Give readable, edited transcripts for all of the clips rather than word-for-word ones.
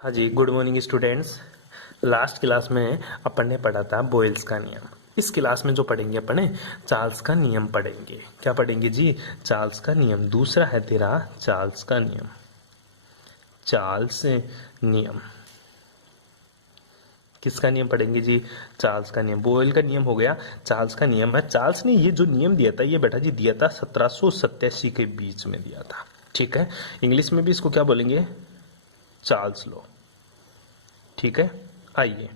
हाँ जी, good morning students. Last class में अपन ने पढ़ा था बॉयल्स का नियम। इस क्लास में जो पढ़ेंगे अपन चार्ल्स का नियम पढ़ेंगे। क्या पढ़ेंगे जी? चार्ल्स का नियम। दूसरा है तेरा चार्ल्स का नियम। चार्ल्स नियम किसका नियम पढ़ेंगे जी? चार्ल्स का नियम। बॉयल का नियम हो गया, चार्ल्स का नियम है। चार्ल्स ने ये जो नियम दिया था, ये बेटा जी दिया था 1787 के बीच में दिया था। ठीक है, इंग्लिश में भी इसको क्या बोलेंगे? Charles law. ठीक है, आइए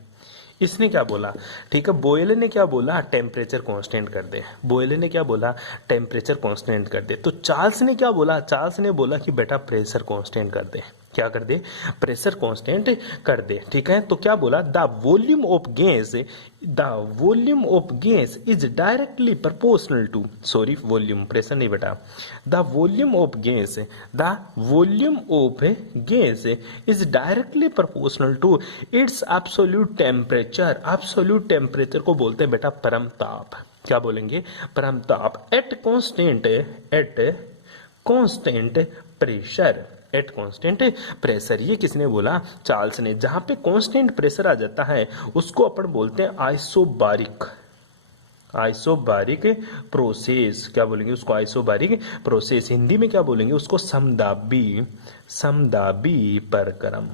इसने क्या बोला। ठीक है, बोयले ने क्या बोला? टेम्परेचर कांस्टेंट कर दे। बोयले ने क्या बोला? टेम्परेचर कांस्टेंट कर दे। तो चार्ल्स ने क्या बोला? चार्ल्स ने बोला कि बेटा प्रेशर कांस्टेंट कर दे। क्या कर दे? प्रेशर कांस्टेंट कर दे। ठीक है, तो क्या बोला? The volume of gas is directly proportional to, sorry volume, pressure नहीं बेटा, the volume of gas is directly proportional to its absolute temperature. Absolute temperature को बोलते हैं बेटा परम ताप। क्या बोलेंगे? परम ताप। Eight constant pressure. ये किसने बोला? चार्ल्स ने। जहां पे कांस्टेंट प्रेशर आ जाता है उसको अपन बोलते हैं आइसोबारिक प्रोसेस। क्या बोलेंगे उसको? Isobaric process. हिंदी में क्या बोलेंगे उसको? समदाबी प्रक्रम।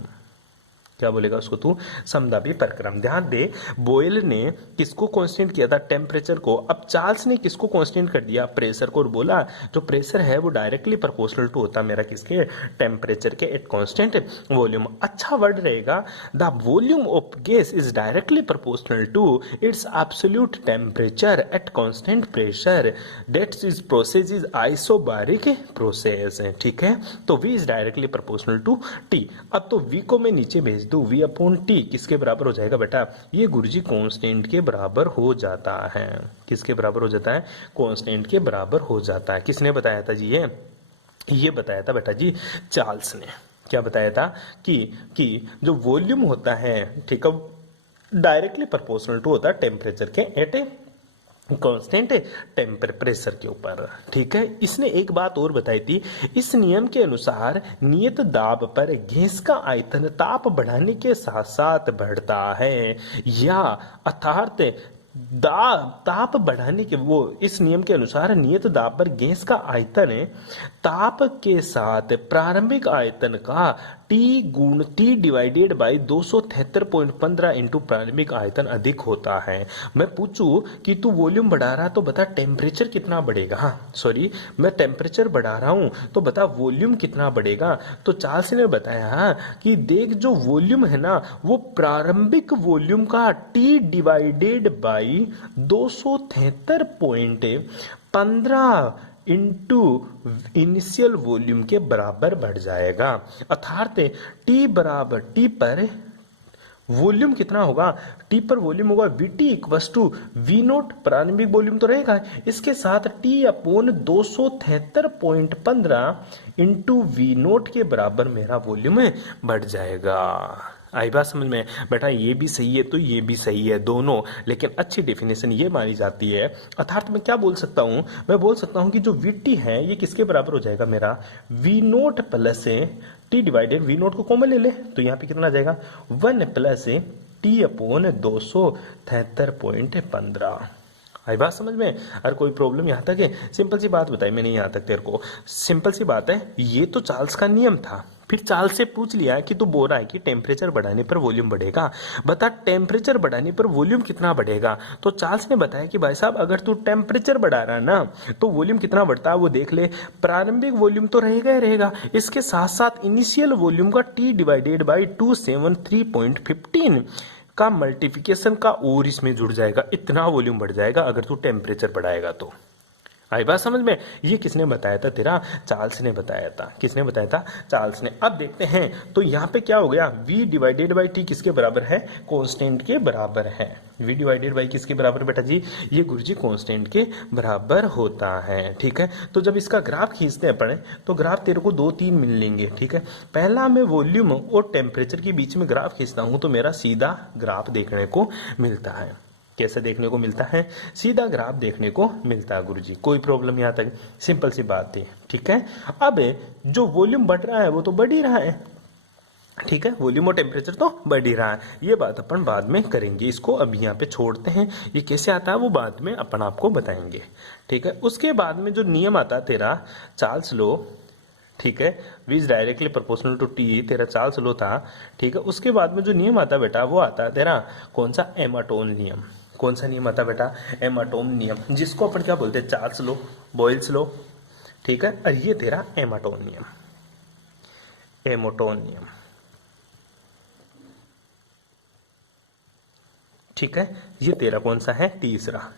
क्या बोलेगा उसको तू? समदाबी प्रक्रम। ध्यान दे, बोयल ने किसको कांस्टेंट किया था? टेम्परेचर को। अब चार्ल्स ने किसको कांस्टेंट कर दिया? प्रेशर को। और बोला जो प्रेशर है वो डायरेक्टली प्रोपोर्शनल टू होता मेरा किसके? टेम्परेचर के, एट कांस्टेंट वॉल्यूम। अच्छा वर्ड रहेगा, the volume of gas is directly proportional to its absolute temperature at constant pressure. That is process is isobaric process. ठीक है, तो V is directly proportional to T। अब तो V को मैं नीचे भेज दूं, V अपॉन T किसके बराबर हो जाएगा बेटा? ये गुरुजी कांस्टेंट के बराबर हो जाता है। किसके बराबर हो जाता है? कांस्टेंट के बराबर हो जाता है। किसने बताया था जी? ये बताया था बेटा जी चार्ल्स ने। क्या बताया था? कि जो वॉल्यूम होता है, ठीक है, डायरेक्टली प्रोपोर्शनल टू होता है टेम्परेचर के एट कांस्टेंट टेम्परेचर के ऊपर। ठीक है, इसने एक बात और बताई थी। इस नियम के अनुसार नियत दाब पर गैस का आयतन ताप बढ़ाने के साथ साथ बढ़ता है, या अर्थात ताप बढ़ाने के वो इस नियम के अनुसार नियत दाब पर गैस का आयतन ताप के साथ प्रारंभिक आयतन का T डिवाइडेड बाई 273.15 इंटू प्रारंभिक आयतन अधिक होता है। मैं पूछूं कि तू वॉल्यूम बढ़ा रहा तो बता टेम्परेचर कितना बढ़ेगा? हाँ सॉरी, मैं टेम्परेचर बढ़ा रहा हूं तो बता वॉल्यूम कितना बढ़ेगा? तो चार्ल्स ने बताया कि देख जो वॉल्यूम है ना वो प्रारंभिक वॉल्यूम का T divided by 273.15 into initial volume के बराबर बढ़ जाएगा। अर्थात टी पर वॉल्यूम कितना होगा? टी पर वॉल्यूम होगा VT equals to V naught, प्रारंभिक वॉल्यूम तो रहेगा, इसके साथ T upon 273.15 into V naught के बराबर मेरा वॉल्यूम बढ़ जाएगा। आई बात समझ में? बेटा ये भी सही है तो ये भी सही है दोनों, लेकिन अच्छी डेफिनेशन ये मानी जाती है। अर्थात मैं क्या बोल सकता हूं? मैं बोल सकता हूं कि जो VT है ये किसके बराबर हो जाएगा मेरा? V note plus T divided, V note को कॉमन ले ले तो यहाँ पे कितना आ जाएगा? 1 प्लस T अपॉन 273.15। आई बात समझ में? अरे कोई प्रॉब्लम यहाँ तक है? सिंपल सी बात बताई मैंने यहाँ तक तेरे को, सिंपल सी बात है। ये तो चार्ल्स का नियम था। फिर चार्ल्स से पूछ लिया कि तू बोल रहा है कि टेम्परेचर बढ़ाने पर वॉल्यूम बढ़ेगा, बता टेम्परेचर बढ़ाने पर वॉल्यूम कितना बढ़ेगा? तो चार्ल्स ने बताया कि भाई साहब अगर तू टेम्परेचर बढ़ा रहा है ना तो वॉल्यूम कितना बढ़ता है वो देख ले। प्रारंभिक वॉल्यूम तो रहेगा ही रहेगा, इसके साथ साथ इनिशियल वॉल्यूम का T डिवाइडेड बाई 273.15 का मल्टीप्लिकेशन का और इसमें जुड़ जाएगा। इतना वॉल्यूम बढ़ जाएगा अगर तू टेम्परेचर बढ़ाएगा तो। आई बात समझ में? ये किसने बताया था? तेरा चार्ल्स ने बताया था। किसने बताया था? चार्ल्स ने। अब देखते हैं तो यहाँ पे क्या हो गया? V डिवाइडेड बाई T किसके बराबर है? कांस्टेंट के बराबर है। V डिवाइडेड बाई किसके बराबर बेटा जी? ये गुरुजी कांस्टेंट के बराबर होता है। ठीक है, तो जब इसका ग्राफ खींचते हैं अपन तो ग्राफ तेरे को 2-3 मिल लेंगे। ठीक है, पहला मैं वॉल्यूम और टेम्परेचर के बीच में ग्राफ खींचता हूँ तो मेरा सीधा ग्राफ देखने को मिलता है। कैसे देखने को मिलता है? सीधा ग्राफ देखने को मिलता है गुरुजी। कोई प्रॉब्लम यहाँ तक? सिंपल सी बात थी। ठीक है, अब जो वॉल्यूम बढ़ रहा है वो तो बढ़ ही रहा है, ठीक है, वॉल्यूम और टेम्परेचर तो बढ़ ही रहा है, ये बात अपन बाद में करेंगे, इसको अभी यहाँ पे छोड़ते हैं, ये कैसे आता है वो बाद में अपन आपको बताएंगे। ठीक है, उसके बाद में जो नियम आता है तेरा चार्ल्स लॉ, ठीक है, which directly proportional to T, तेरा चार्ल्स लॉ था। ठीक है, उसके बाद में जो नियम आता है बेटा वो आता है तेरा कौन सा, एमाटोन नियम। कौन सा नियम आता है बेटा, एमाटोन नियम, जिसको अपन क्या बोलते हैं, चार्ल्स लॉ, बॉयल्स लॉ। ठीक है, और ये तेरा एमाटोन नियम, एमोटोन नियम। ठीक है, ये तेरा कौन सा है, तीसरा।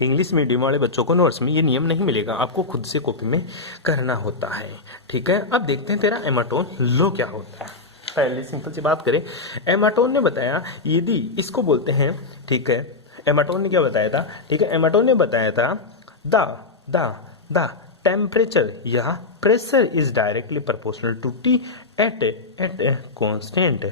इंग्लिश मीडियम वाले बच्चों को नोट्स में ये नियम नहीं मिलेगा, आपको खुद से कॉपी में करना होता है। ठीक है, अब देखते हैं तेरा एमाटोन लो क्या होता है। पहले सिंपल सी बात करें, एमाटोन ने बताया यदि इसको बोलते हैं, ठीक है, एमाटोन ने क्या बताया था, ठीक है, एमाटोन ने बताया था द द द टेम्परेचर या pressure is directly proportional to T at constant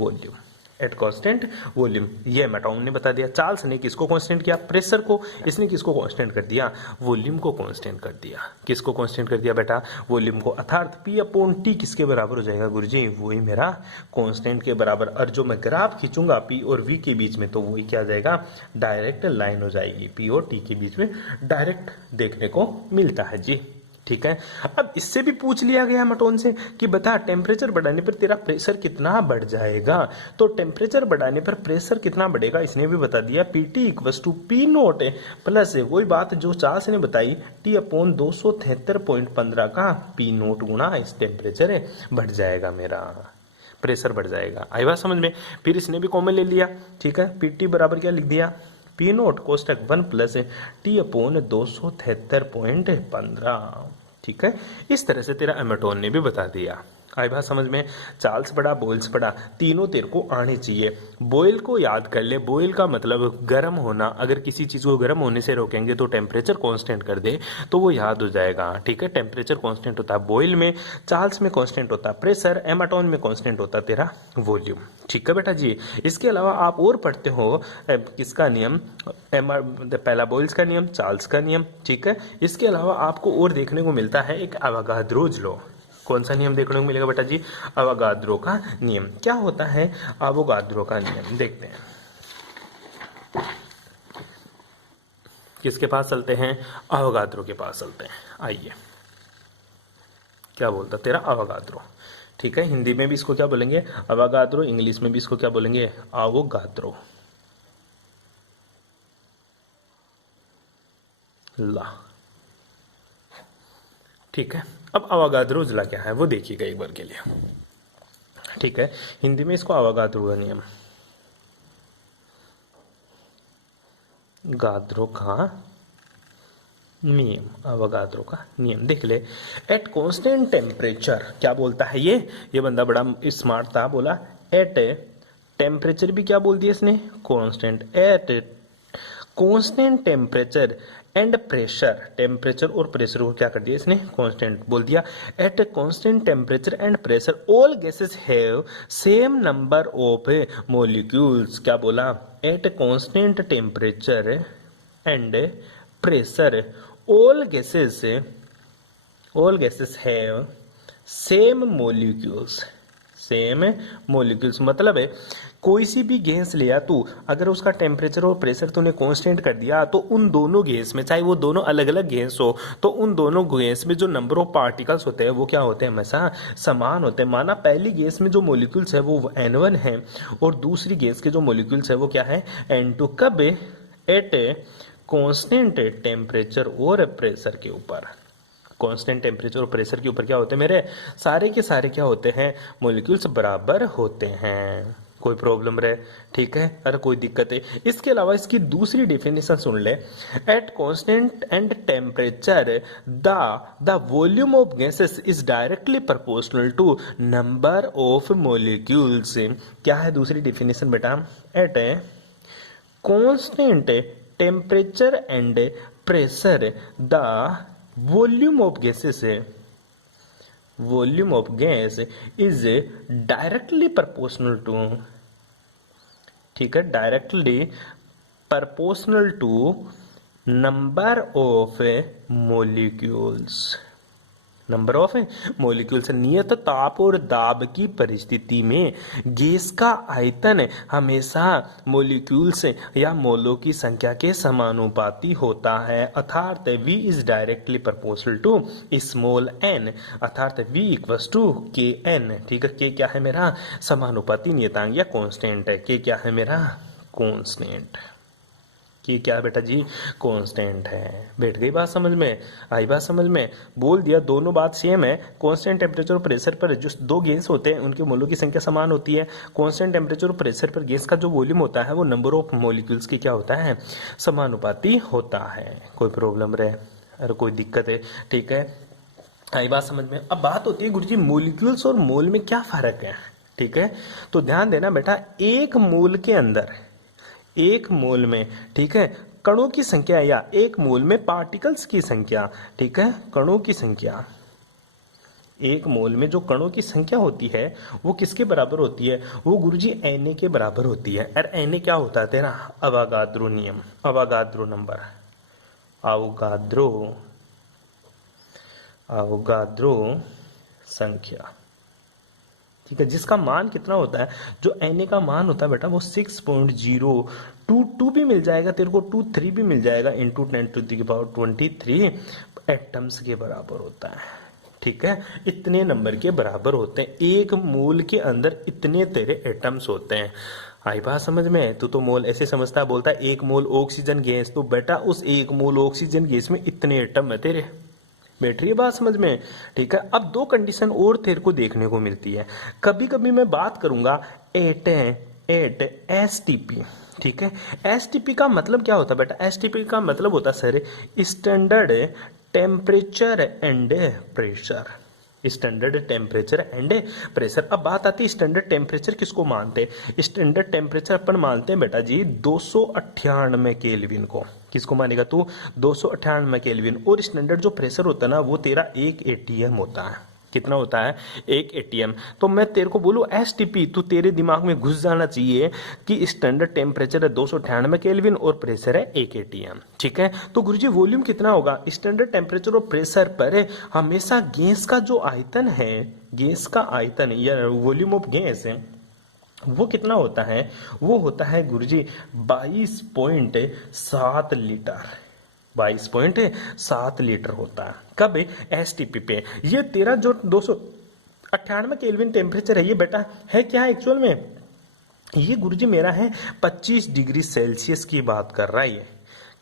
volume, at constant volume. ये एमाटोन ने बता दिया। चार्ल्स ने किसको कांस्टेंट किया, प्रेशर को, इसने किसको कांस्टेंट कर दिया, वॉल्यूम को कांस्टेंट कर दिया। किसको कांस्टेंट कर दिया बेटा, वॉल्यूम को, अर्थात पी अपॉन टी किसके बराबर हो जाएगा गुरुजी, वही मेरा कांस्टेंट के बराबर। और जो मैं ग्राफ खींचूंगा पी और वी के बीच में, तो वही क्या आ जाएगा, डायरेक्ट लाइन हो जाएगी, पी और टी के बीच में डायरेक्ट देखने को मिलता है जी। ठीक है, अब इससे भी पूछ लिया गया एमाटोन से कि बता टेम्परेचर बढ़ाने पर तेरा प्रेशर कितना बढ़ जाएगा। तो टेम्परेचर बढ़ाने पर प्रेशर कितना बढ़ेगा इसने भी बता दिया, P T equal to P naught plus वही बात जो चार्ल्स ने बताई, टी अपॉन 273.15 का पी नोट गुणा इस टेम्परेचर बढ़ जाएगा, मेरा प्रेशर बढ़ जाएगा। आई बात समझ में। फिर इसने भी कॉमन ले लिया, ठीक है, पी टी बराबर क्या लिख दिया, पी नोट कोष्टक 1 प्लस टी अपॉन 273.15। ठीक है, इस तरह से तेरा एमाटोन ने भी बता दिया। आई बात समझ में। चार्ल्स पढ़ा, बॉयल्स पढ़ा, तीनों तेरे को आने चाहिए। बॉयल को याद कर ले, बॉयल का मतलब गर्म होना। अगर किसी चीज को गर्म होने से रोकेंगे तो टेम्परेचर कांस्टेंट कर दे तो वो याद हो जाएगा। ठीक है, टेम्परेचर कांस्टेंट होता है बॉयल में, चार्ल्स में कांस्टेंट होता है प्रेशर, एमाटोन में कांस्टेंट होता है तेरा वॉल्यूम। ठीक है बेटा जी। इसके अलावा आप और पढ़ते हो किसका नियम, पहला बॉयल्स का नियम, चार्ल्स का नियम। ठीक है, इसके अलावा आपको और देखने को मिलता है एक अवोगाद्रोज लॉ। कौन सा नियम देखने को मिलेगा बेटा जी, अवोगाद्रो का नियम। क्या होता है अवोगाद्रो का नियम, देखते हैं। किसके पास चलते हैं, अवोगाद्रो के पास चलते हैं। आइए, क्या बोलता तेरा अवोगाद्रो। ठीक है, हिंदी में भी इसको क्या बोलेंगे, अवोगाद्रो, इंग्लिश में भी इसको क्या बोलेंगे, अवोगाद्रो ला। ठीक है, अब अवोगाद्रो ला क्या है वो देखिएगा एक बार के लिए। ठीक है, हिंदी में इसको अवोगाद्रो का नियम, गाद्रो का नियम, अवोगाद्रो का नियम देख ले। एट कांस्टेंट टेम्परेचर, क्या बोलता है ये बंदा बड़ा स्मार्ट था, बोला एट टेम्परेचर भी क्या बोल दिया इसने, constant, eight constant temperature and pressure, temperature और प्रेशर को क्या कर दिया इसने, कांस्टेंट बोल दिया। Eight constant temperature and pressure all gases have same number of molecules, क्या बोला, eight constant temperature and pressure all gases have same molecules मतलब है कोई सी भी गैस लिया तू, अगर उसका टेम्परेचर और प्रेशर तूने कांस्टेंट कर दिया तो उन दोनों गैस में, चाहे वो दोनों अलग अलग गैस हो, तो उन दोनों गैस में जो नंबर ऑफ पार्टिकल्स होते हैं वो क्या होते हैं, हमेशा समान होते हैं। माना पहली गैस में जो मॉलिक्यूल्स है वो N1 है और दूसरी गैस के जो मॉलिक्यूल्स है वो क्या है, N2। कब, एट कांस्टेंट टेम्परेचर और प्रेशर के ऊपर, कांस्टेंट टेम्परेचर और प्रेशर के ऊपर क्या होते हैं मेरे, सारे के सारे क्या होते हैं, मॉलिक्यूल्स बराबर होते हैं। कोई प्रॉब्लम रहे, ठीक है, अरे कोई दिक्कत है। इसके अलावा इसकी दूसरी डेफिनेशन सुन ले, at constant and temperature the volume of gases is directly proportional to number of molecules. क्या है दूसरी डेफिनेशन बेटा, at constant temperature and pressure the volume of gases, volume of gas is directly proportional to, ठीक है, directly proportional to number of molecules, number of molecules. नियत ताप और दाब की परिस्थिति में गैस का आयतन हमेशा मॉलिक्यूल्स या मोलों की संख्या के समानुपाती होता है, अर्थात V is directly proportional to small n, अर्थात V इक्वल्स टू Kn। ठीक है, K क्या है मेरा समानुपाती नियतांक या कांस्टेंट है। K क्या है मेरा कांस्टेंट। कि क्या बेटा जी कांस्टेंट है। बैठ गई बात समझ में, आई बात समझ में, बोल दिया दोनों बात सेम है। कांस्टेंट टेम्परेचर और प्रेशर पर जो दो गैस होते हैं उनके मोलों की संख्या समान होती है। कांस्टेंट टेम्परेचर और प्रेशर पर गैस का जो वॉल्यूम होता है वो नंबर ऑफ मॉलिक्यूल्स की क्या होता है समानुपाती होता है। कोई प्रॉब्लम रहे, अरे कोई दिक्कत है, ठीक है, आई बात समझ में। अब बात होती है गुरुजी मॉलिक्यूल्स और मोल में क्या फर्क है। ठीक है, तो ध्यान देना बेटा, एक मोल के अंदर, एक मोल में, ठीक है, कणों की संख्या या एक मोल में पार्टिकल्स की संख्या, ठीक है, कणों की संख्या, एक मोल में जो कणों की संख्या होती है वो किसके बराबर होती है, वो गुरुजी Na के बराबर होती है। और Na क्या होता है तेरा अवोगाद्रो नियम, अवोगाद्रो नंबर, अवोगाद्रो संख्या, ठीक है, जिसका मान कितना होता है, जो Na का मान होता है बेटा वो 6.022 भी मिल जाएगा तेरे को, 23 भी मिल जाएगा, इंटू 10⁻23 एटम्स के बराबर होता है। ठीक है, इतने नंबर के बराबर होते हैं, एक मोल के अंदर इतने तेरे एटम्स होते हैं। आई बात समझ में। तू तो मोल ऐसे समझता है, बोलता है एक मोल ऑक्सीजन गैस, तो बेटा उस एक मोल ऑक्सीजन गैस में इतने एटम है तेरे। बैठ रही है बात समझ में। ठीक है, अब दो कंडीशन और तेरे को देखने को मिलती है। कभी कभी मैं बात करूंगा एट एसटीपी। ठीक है, एसटीपी का मतलब क्या होता है बेटा, एसटीपी का मतलब होता है sir standard temperature and pressure, standard temperature and pressure. अब बात आती है स्टैंडर्ड टेम्परेचर किसको मानते हैं, स्टैंडर्ड टेम्परेचर अपन मानते हैं बेटा जी 298 केल्विन को। किसको मानेगा तू 298 केल्विन। और स्टैंडर्ड जो प्रेशर होता है ना वो तेरा 1 एटीएम होता है। कितना होता है 1 एटीएम। तो मैं तेरे को बोलूं एसटीपी, तो तेरे दिमाग में घुस जाना चाहिए कि स्टैंडर्ड टेम्परेचर है 298 केल्विन और प्रेशर है 1 एटीएम। ठीक है, तो गुरुजी वॉल्यूम कितना होगा, स्टैंडर्ड टेम्परेचर और प्रेशर पर हमेशा गैस का जो आयतन है, गैस का आयतन या वॉल्यूम ऑफ गैस है वो कितना होता है, वो होता है गुरुजी 22.7 लीटर, 22.7 लीटर होता है। कब एसटीपी पे। ये तेरा जो 298 केल्विन टेम्परेचर है ये बेटा है क्या एक्चुअल में, ये गुरुजी मेरा है 25 डिग्री सेल्सियस की बात कर रहा है ये।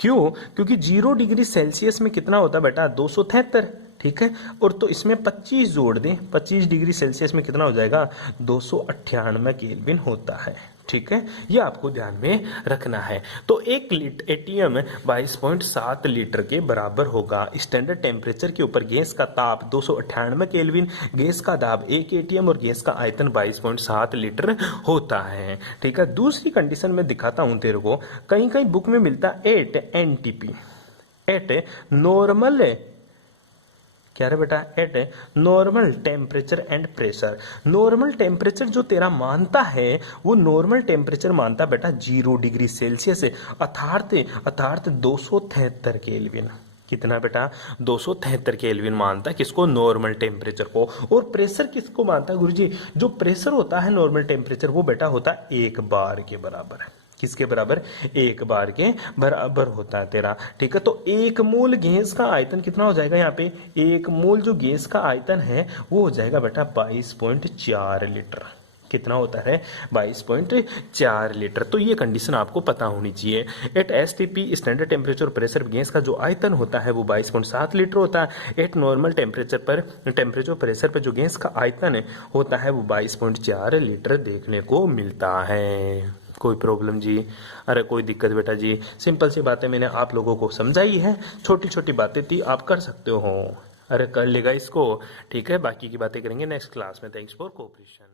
क्यों, क्योंकि 0 डिग्री सेल्सियस में कितना होता है बेटा 273। ठीक है, और तो इसमें 25 जोड़ दें, 25 डिग्री सेल्सियस में कितना हो जाएगा 298 केल्विन होता है। ठीक है, ये आपको ध्यान में रखना है। तो 1 एटीएम 22.7 लीटर के बराबर होगा। स्टैंडर्ड टेम्परेचर के ऊपर गैस का ताप 298 केल्विन, गैस का दाब 1 एटीएम और गैस का आयतन 22.7 लीटर होता है। ठीक है, दूसरी कंडीशन में दिखाता हूं तेरे को, कहीं कहीं बुक में मिलता है 8 एनटीपी, एट नॉर्मल, क्या है बेटा eight normal temperature and pressure. Normal temperature जो तेरा मानता है वो नॉर्मल टेम्परेचर मानता बेटा 0 डिग्री सेल्सियस, अर्थात 273 केल्विन। कितना बेटा 273 केल्विन मानता है किसको, नॉर्मल टेम्परेचर को। और प्रेशर किसको मानता है गुरुजी, जो प्रेशर होता है नॉर्मल टेम्परेचर वो बेटा होता है 1 बार के बराबर है। किसके बराबर, 1 बार के बराबर होता है तेरा। ठीक है, तो 1 मोल गैस का आयतन कितना हो जाएगा, यहाँ पे 1 मोल जो गैस का आयतन है वो हो जाएगा बेटा 22.4 लीटर। कितना होता है 22.4 लीटर। तो ये कंडीशन आपको पता होनी चाहिए। At STP standard temperature pressure gas का जो आयतन होता है वो 22.7 लीटर होता है। एट नॉर्मल टेम्परेचर प्रेशर पर जो गैस का आयतन होता है वो 22.4 लीटर देखने को मिलता है। कोई प्रॉब्लम जी, अरे कोई दिक्कत बेटा जी, सिंपल सी बातें मैंने आप लोगों को समझाई है, छोटी छोटी बातें थी, आप कर सकते हो, अरे कर लेगा इसको। ठीक है, बाकी की बातें करेंगे नेक्स्ट क्लास में। Thanks for cooperation.